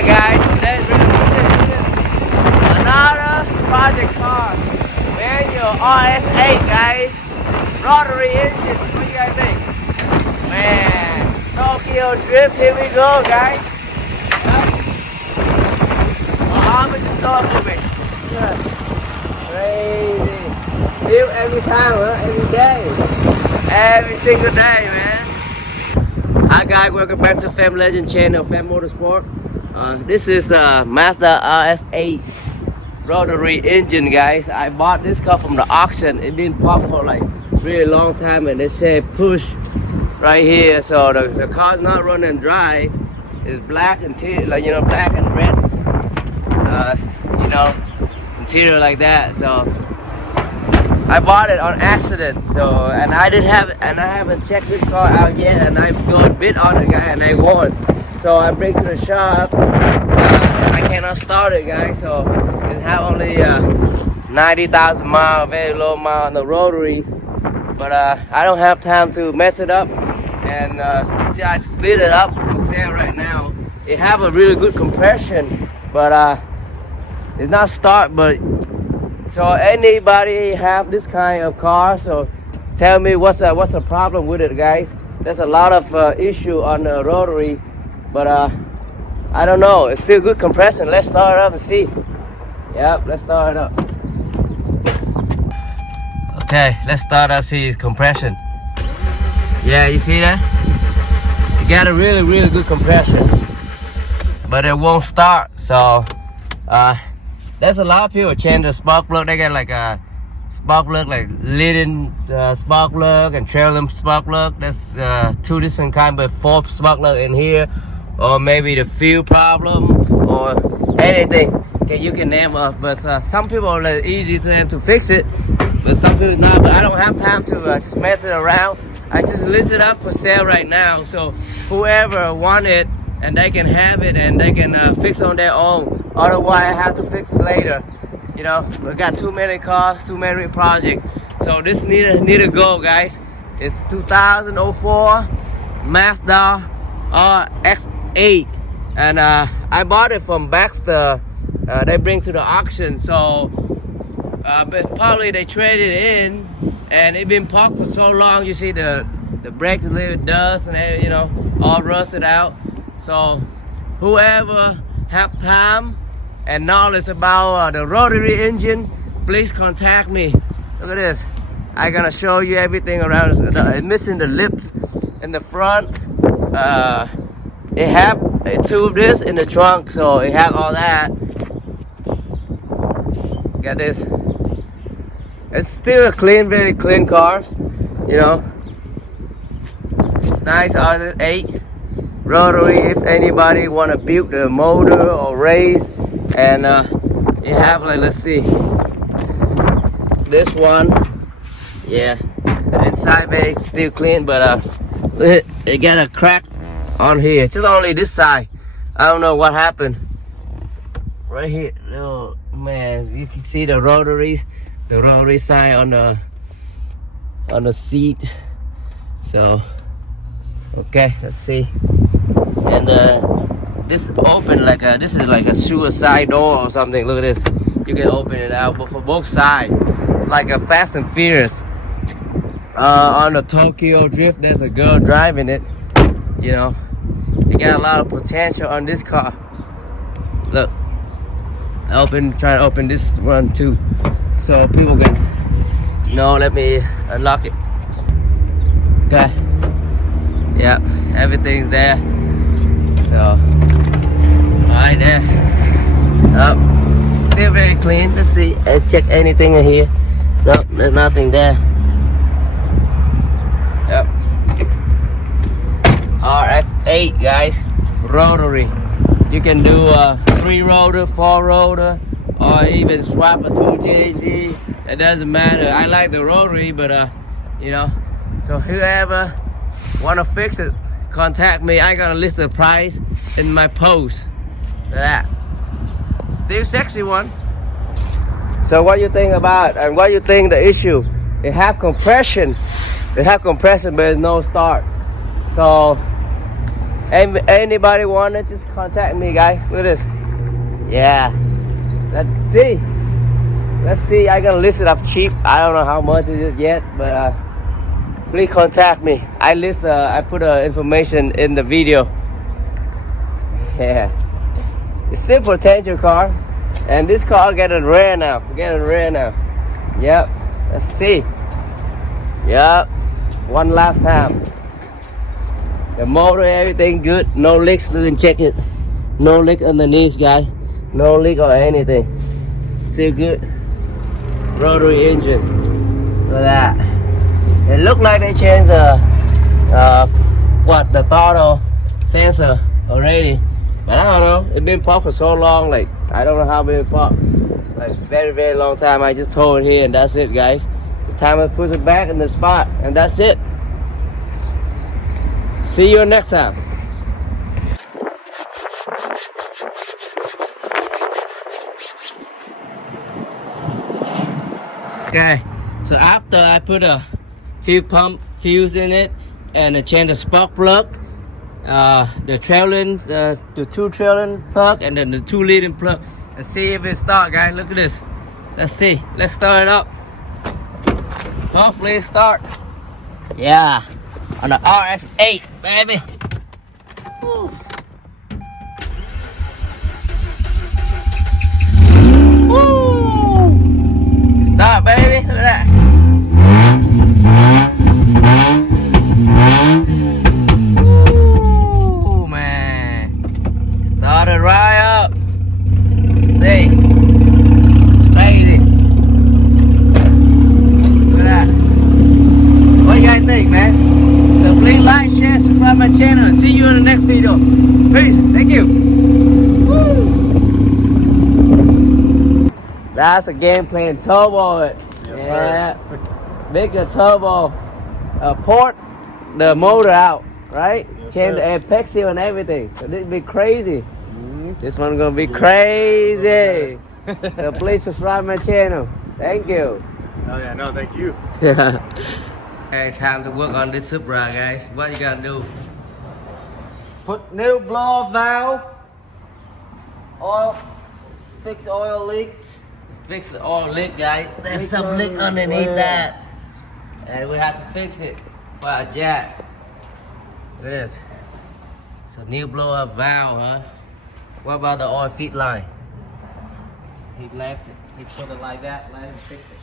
Yeah, guys, today's another project car, manual rx8, guys, rotary engine. What do you guys think? Man, Tokyo Drift, here we go, guys. How much is tough for me? Crazy. Feel every time, huh? Every day. Every single day, man. Hi guys, welcome back to Pham Legend channel, Pham Motorsport. This is the Mazda rx8 rotary engine, guys. I bought this car from the auction. It been parked for like really long time, and they say push right here. So the car's not running dry. It's black interior, like black and red. Interior like that. So I bought it on accident, and I haven't checked this car out yet, and I got bid on it, guy, and I won. So I bring to the shop. I cannot start it, guys. So it have only 90,000 miles, very low mile on the rotaries. But I don't have time to mess it up, and just split it up for sale right now. It have a really good compression, but it's not start, but. So anybody have this kind of car? So tell me what's the problem with it, guys. There's a lot of issue on the rotary, but I don't know. It's still good compression. Let's start it up and see. Yep, let's start it up. Okay, let's start up. See its compression. Yeah, you see that? It got a really good compression, but it won't start. So there's a lot of people change the spark plug. They got like a spark plug, like leading spark plug and trailing spark plug. There's two different kind, but 4 spark plug in here, or maybe the fuel problem or anything. Okay, you can name up. But some people are like, easy to them to fix it, but some people not. But I don't have time to just mess it around. I just list it up for sale right now. So whoever want it, and they can have it, and they can fix on their own. Otherwise, I have to fix it later. We got too many cars, too many projects. So this need to go, guys. It's 2004 Mazda rx8, and I bought it from Baxter. They bring to the auction. So, but probably they traded in, and it been parked for so long. You see the brakes a little dust and all rusted out. So whoever have time and knowledge about the rotary engine, please contact me. Look at this. I'm gonna show you everything around. It's missing the lips in the front. It have 2 of this in the trunk, so it have all that. Got this. It's still a clean, very clean car. It's nice rx8 rotary. If anybody want to build the motor or race, and you have like, let's see, this one, yeah, the inside very still clean, but it got a crack on here, just only this side. I don't know what happened right here. Oh man, you can see the rotary side on the seat. So okay, let's see. And this open like this is like a suicide door or something. Look at this. You can open it out, but for both sides, it's like a Fast and Furious. On the Tokyo Drift, there's a girl driving it. You got a lot of potential on this car. Look, try to open this one too, so people can. Let me unlock it. Okay. Yeah, everything's there. So, right there. Still very clean. Let's see. Check anything in here. Nope, there's nothing there. Yep. rx8, guys. Rotary. You can do 3 rotor, 4 rotor, or even swap a 2JG. It doesn't matter. I like the rotary, but So whoever wanna fix it, contact me. I gotta list the price in my post. Look at that. Still sexy one. So what you think about, and what you think the issue? It have compression. But there's no start. So Anybody want it, just contact me, guys. Look at this. Yeah. Let's see. I can list it up cheap. I don't know how much it is yet, but please contact me. I put information in the video. Yeah. It's still potential car. And this car getting rare now. Yep. Let's see. Yep. One last time. The motor, everything good. No leaks. Didn't check it. No leak underneath, guys. No leak or anything. Still good. Rotary engine. Look at that. It looked like they changed the throttle sensor already. But I don't know. It's been popped for so long. Like I don't know how it's been popped. Like very, very long time. I just told it here and that's it, guys. It's time to put it back in the spot and that's it. See you next time. Okay, so after I put a fuel pump fuse in it and I change the spark plug, the trailing, the two trailing plug and then the 2 leading plug, and see if it start, guys. Look at this. Let's see. Let's start it up. Hopefully it start. Yeah, on the rx8, baby. Woo. Woo. Start, baby. Look at that. Ooh, man. Started right up. See? It's crazy. Look at that. What do you guys think, man? So please like, share, subscribe my channel, and see you in the next video. Peace. Thank you. Woo. That's a game playing turbo it. Yes, yeah. sir. Make a turbo port the motor out, right? Yes, Change the sir. apex seal and everything. So this be crazy. This one's gonna be crazy. So please subscribe my channel. Thank you. Oh yeah, no, thank you. Hey, time to work on this Supra, guys. What you gotta do? Put new blow valve, oil, fix oil leaks. Fix the oil leak, guys. There's Leak some on leak it. underneath Yeah. that. And we have to fix it for a jack. Look at this. So new blow up valve, huh? What about the oil feed line? He left it. He put it like that. Let him fix it.